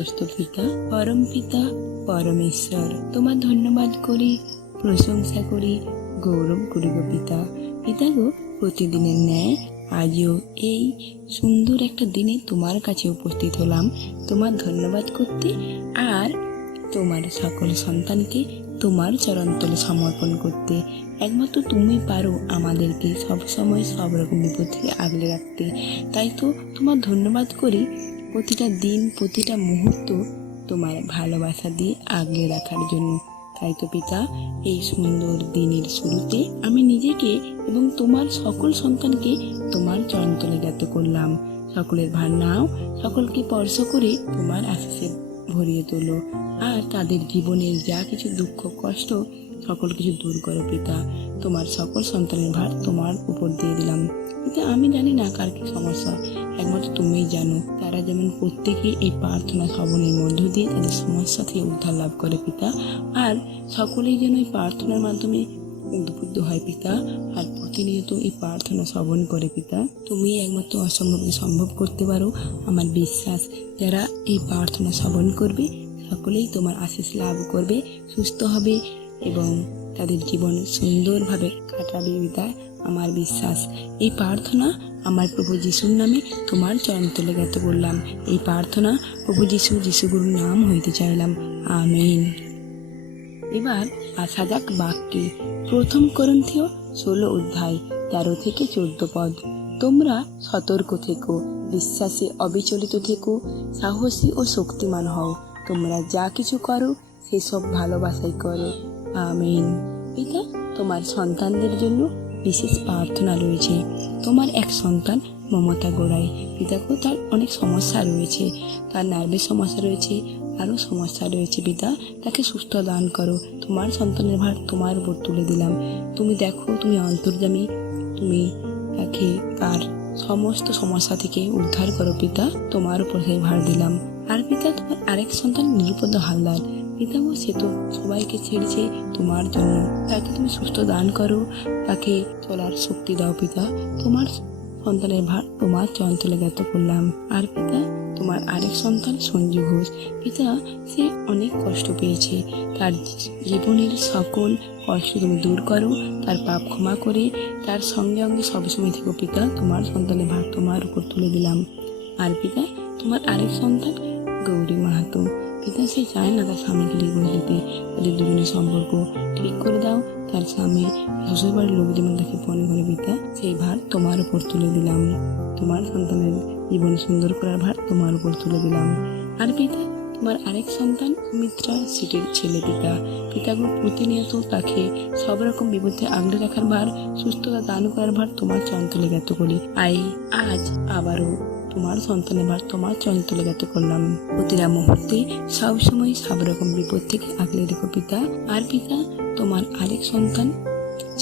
স্বর্গস্থ পিতা, পরম পিতা পরমেশ্বর, তোমার ধন্যবাদ করি, প্রশংসা করি, গৌরব করি গো পিতা। পিতা গো, প্রতিদিনের ন্যায় আজও এই সুন্দর একটা দিনে তোমার কাছে উপস্থিত হলাম তোমার ধন্যবাদ করতে, আর তোমার সকল সন্তানকে তোমার চরণতলে সমর্পণ করতে। একমাত্র তুমি পারো আমাদেরকে সব সময় সব রকম বিপদ থেকে আগলে রাখতে। তাই তো তোমার ধন্যবাদ করি প্রতিটা দিন, প্রতিটা মুহূর্ত তোমার ভালোবাসা দিয়ে আগলে রাখার জন্য। তাই তো পিতা, এই সুন্দর দিনের শুরুতে আমি নিজেকে এবং তোমার সকল সন্তানকে তোমার চরণতলে জ্ঞাত করলাম। সকলের ভার নাও, সকলকে স্পর্শ করে তোমার আশীষে ভরিয়ে তোলো, আর তাদের জীবনের যা কিছু দুঃখ কষ্ট সকল কিছু দূর করো পিতা। তোমার সকল সন্তানের ভার তোমার উপর দিয়ে দিলাম পিতা। আমি জানি না কার কি সমস্যা, একমাত্র তুমিই জানো। তারা যেমন প্রত্যেকে এই প্রার্থনা শ্রবণের মধ্য দিয়ে তাদের সমস্যা থেকে উদ্ধার লাভ করে পিতা, আর সকলেই যেন এই প্রার্থনার মাধ্যমে উদ্বুদ্ধ হয় পিতা, আর প্রতিনিয়ত এই প্রার্থনা শ্রবণ করে পিতা। তুমি একমাত্র অসম্ভবকে সম্ভব করতে পারো। আমার বিশ্বাস, যারা এই প্রার্থনা শ্রবণ করবে সকলেই তোমার আশীষ লাভ করবে, সুস্থ হবে এবং তাদের জীবন সুন্দরভাবে কাটাবে পিতা। আমার বিশ্বাস, এই প্রার্থনা আমার প্রভু যিশুর নামে তোমার চরণতলে জ্ঞাত করলাম। এই প্রার্থনা প্রভু যিশুগুরুর নাম হইতে চাইলাম। আমেন। এবার আসা যাক বাক্যে। 1 করন্থীয় 16 অধ্যায় 13 থেকে 14 পদ। তোমরা সতর্ক থেকো, বিশ্বাসে অবিচলিত থেকো, সাহসী ও শক্তিমান হও। তোমরা যা কিছু করো সেসব ভালোবাসাই করো। আমেন। পিতা, তোমার সন্তানদের জন্য বিশেষ প্রার্থনা রয়েছে। তোমার এক সন্তান মমতা গোড়াই, পিতাকে তার অনেক সমস্যা রয়েছে, তার নার্ভের সমস্যা রয়েছে, আরও সমস্যা রয়েছে পিতা। তাকে সুস্থ দান করো। তোমার সন্তানের ভার তোমার উপর তুলে দিলাম। তুমি দেখো, তুমি অন্তর্যামী, তুমি তাকে তার সমস্ত সমস্যা থেকে উদ্ধার করো পিতা। তোমার উপর সেই ভার দিলাম। আর পিতা, তোমার আরেক সন্তান নিরুপদ হালদার, পিতা গো, সে তো সবাইকে ছেড়েছে তোমার জন্য। তাকে তুমি সুস্থ দান করো, তাকে চলার শক্তি দাও পিতা। তোমার সন্তানের ভার তোমার চরণতলে জ্ঞাত করলাম। আর পিতা, তোমার আরেক সন্তান সঞ্জু ঘোষ, পিতা, সে অনেক কষ্ট পেয়েছে। তার জীবনের সকল কষ্ট তুমি দূর করো, তার পাপ ক্ষমা করে তার সঙ্গে সঙ্গে সবসময় থেকো পিতা। তোমার সন্তানের ভার তোমার উপর তুলে দিলাম। আর পিতা, তোমার আরেক সন্তান গৌরী মাহাতো, পিতা, সে চায় না তার স্বামীকে ডিভোর্স দিতে। তাদের দুজনের সম্পর্ক ঠিক করে দাও। তার স্বামী শ্বশুর বাড়ির লোক যেমন তাকে মনে করে পিতা, সেই ভার তোমার উপর তুলে দিলাম। তোমার সন্তানের জীবন সুন্দর করার ভার তোমার উপর তুলে দিলাম। আর পিতা, তোমার আরেক সন্তান মিত্রা সিটির ছেলে পিতা, পিতাগো, প্রতিনিয়ত তাকে সব রকম বিপদে আগলে রাখার ভার, সুস্থতা দান করার ভার তোমার চরণতলে জ্ঞাত করি। আজ আবারও তোমার সন্তানের ভার তোমার চরণতলে জ্ঞাত করলাম। প্রতিটা মুহূর্তে সবসময় সব রকম বিপদ থেকে আগলে রেখো পিতা। আর পিতা, তোমার আরেক সন্তান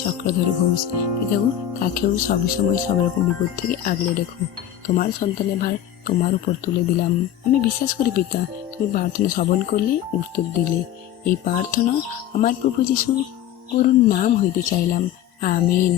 চক্রধর ঘোষ, পিতাগো, তাকেও সবসময় সব রকম বিপদ থেকে আগলে রেখো। তোমার সন্তানের ভার তোমার উপর তুলে দিলাম। আমি বিশ্বাস করি পিতা, তুমি প্রার্থনা শ্রবণ করলে, উত্তর দিলে। এই প্রার্থনা আমার প্রভু যিশু গুরুর নাম হইতে চাইলাম। আমেন।